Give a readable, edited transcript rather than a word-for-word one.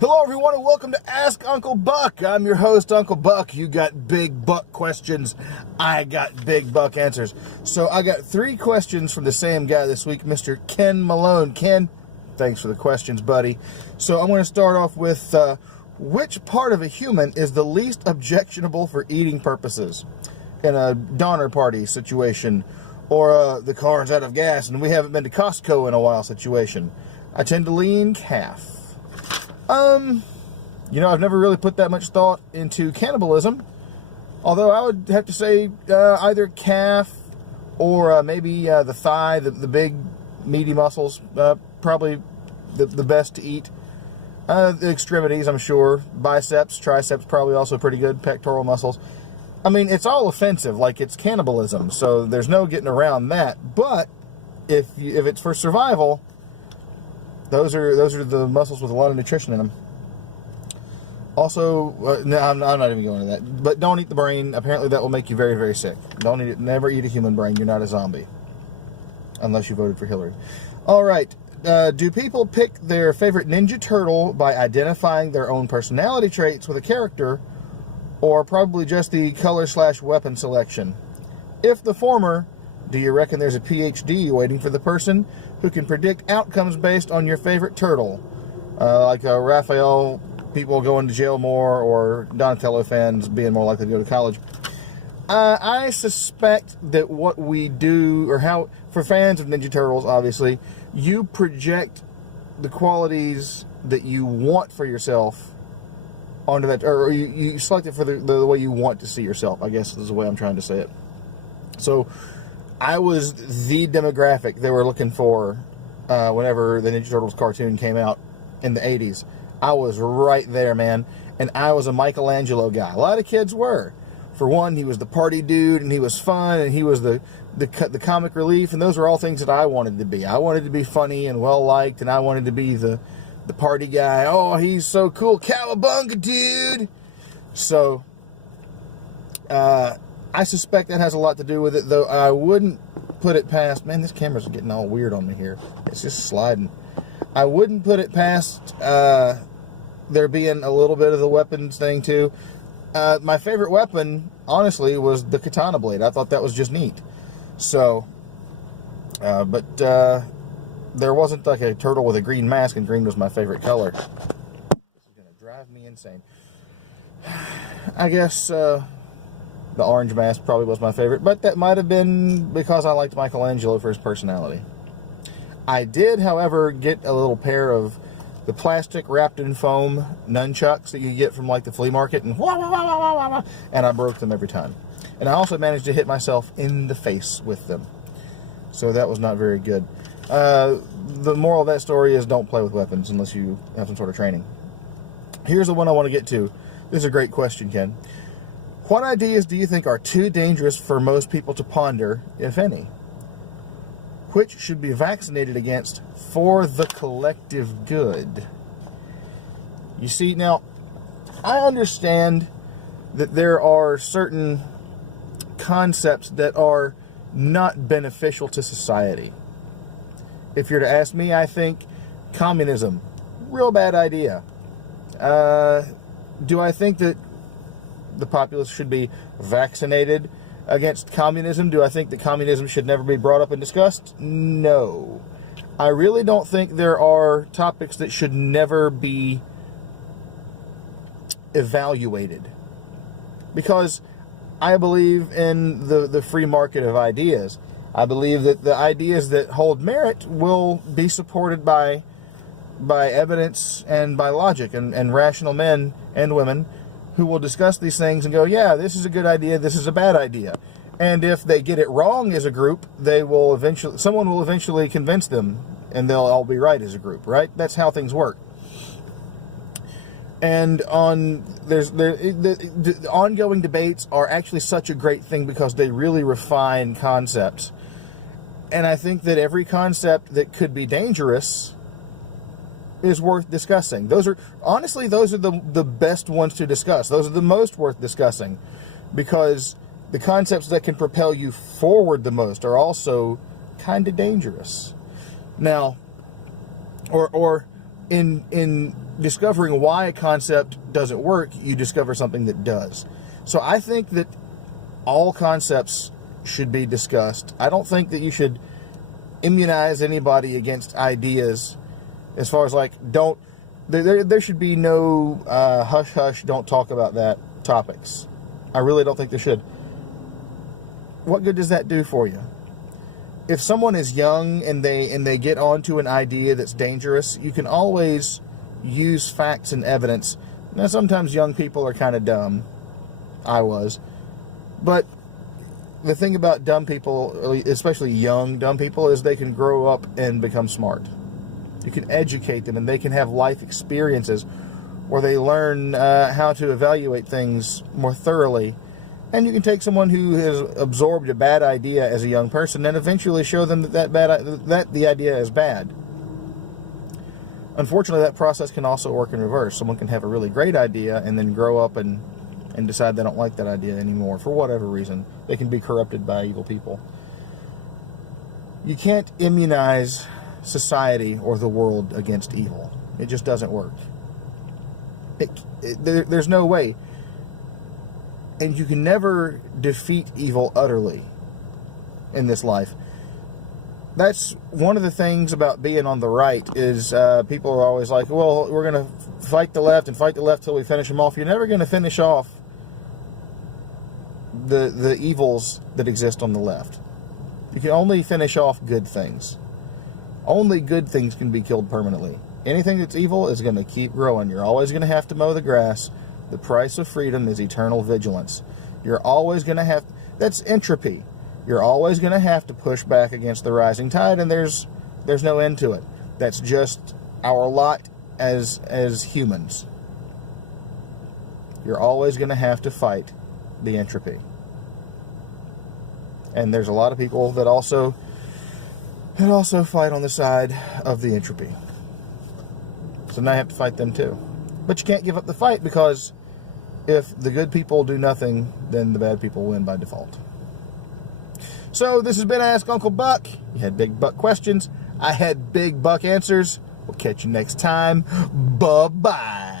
Hello everyone and welcome to Ask Uncle Buck. I'm your host, Uncle Buck. You got big buck questions. I got big buck answers. So I got 3 questions from the same guy this week, Mr. Ken Malone. Ken, thanks for the questions, buddy. So I'm going to start off with which part of a human is the least objectionable for eating purposes? In a Donner Party situation, or the car's out of gas and we haven't been to Costco in a while situation. I tend to lean calf. I've never really put that much thought into cannibalism, although I would have to say either calf or maybe the thigh, the big meaty muscles, probably the best to eat. The extremities, I'm sure. Biceps, triceps, probably also pretty good. Pectoral muscles. I mean, it's all offensive, like it's cannibalism, so there's no getting around that. But if it's for survival, those are the muscles with a lot of nutrition in them. Also, no, I'm not even going to that. But don't eat the brain. Apparently, that will make you very, very sick. Don't eat it. Never eat a human brain. You're not a zombie, unless you voted for Hillary. All right. Do people pick their favorite Ninja Turtle by identifying their own personality traits with a character, or probably just the color/weapon selection? If the former, do you reckon there's a PhD waiting for the person who can predict outcomes based on your favorite turtle? Like Raphael, people going to jail more, or Donatello fans being more likely to go to college. I suspect that what we do, or how, for fans of Ninja Turtles, obviously, you project the qualities that you want for yourself onto that, or you select it for the way you want to see yourself, I guess is the way I'm trying to say it. So I was the demographic they were looking for whenever the Ninja Turtles cartoon came out in the 80s. I was right there, man. And I was a Michelangelo guy. A lot of kids were. For one, he was the party dude, and he was fun, and he was the comic relief, and those were all things that I wanted to be. I wanted to be funny and well-liked, and I wanted to be the party guy. Oh, he's so cool. Cowabunga, dude! So, I suspect that has a lot to do with it, though I wouldn't put it past... Man, this camera's getting all weird on me here. It's just sliding. I wouldn't put it past there being a little bit of the weapons thing, too. My favorite weapon, honestly, was the katana blade. I thought that was just neat. So, but there wasn't like a turtle with a green mask, and green was my favorite color. This is going to drive me insane. I guess the orange mask probably was my favorite, but that might have been because I liked Michelangelo for his personality. I did, however, get a little pair of the plastic wrapped in foam nunchucks that you get from like the flea market, and I broke them every time. And I also managed to hit myself in the face with them. So that was not very good. The moral of that story is don't play with weapons unless you have some sort of training. Here's the one I want to get to. This is a great question, Ken. What ideas do you think are too dangerous for most people to ponder, if any? Which should be vaccinated against for the collective good? You see, now, I understand that there are certain concepts that are not beneficial to society. If you're to ask me, I think communism, real bad idea. Do I think that the populace should be vaccinated against communism? Do I think that communism should never be brought up and discussed? No. I really don't think there are topics that should never be evaluated. Because I believe in the free market of ideas. I believe that the ideas that hold merit will be supported by evidence and by logic, and rational men and women who will discuss these things and go, yeah, this is a good idea, this is a bad idea. And if they get it wrong as a group, someone will eventually convince them, and they'll all be right as a group, right? That's how things work. And the ongoing debates are actually such a great thing because they really refine concepts. And I think that every concept that could be dangerous is worth discussing. Those are the best ones to discuss. Those are the most worth discussing, because the concepts that can propel you forward the most are also kind of dangerous. Now, or in discovering why a concept doesn't work, you discover something that does. So I think that all concepts should be discussed. I don't think that you should immunize anybody against ideas, as far as like, there should be no hush hush, don't talk about that topics. I really don't think there should. What good does that do for you? If someone is young and they get onto an idea that's dangerous, you can always use facts and evidence. Now, sometimes young people are kind of dumb. I was. But the thing about dumb people, especially young dumb people, is they can grow up and become smart. You can educate them, and they can have life experiences where they learn how to evaluate things more thoroughly. And you can take someone who has absorbed a bad idea as a young person and eventually show them that the idea is bad. Unfortunately, that process can also work in reverse. Someone can have a really great idea and then grow up and decide they don't like that idea anymore for whatever reason. They can be corrupted by evil people. You can't immunize society or the world against evil. It just doesn't work. There's no way. And you can never defeat evil utterly in this life. That's one of the things about being on the right is people are always like, well, we're going to fight the left till we finish them off. You're never going to finish off the evils that exist on the left. You can only finish off good things. Only good things can be killed permanently. Anything that's evil is going to keep growing. You're always going to have to mow the grass. The price of freedom is eternal vigilance. You're always going to have... That's entropy. You're always going to have to push back against the rising tide, and there's no end to it. That's just our lot as humans. You're always going to have to fight the entropy. And there's a lot of people that also fight on the side of the entropy. So now you have to fight them too. But you can't give up the fight, because if the good people do nothing, then the bad people win by default. So this has been Ask Uncle Buck. You had big buck questions. I had big buck answers. We'll catch you next time. Bye-bye.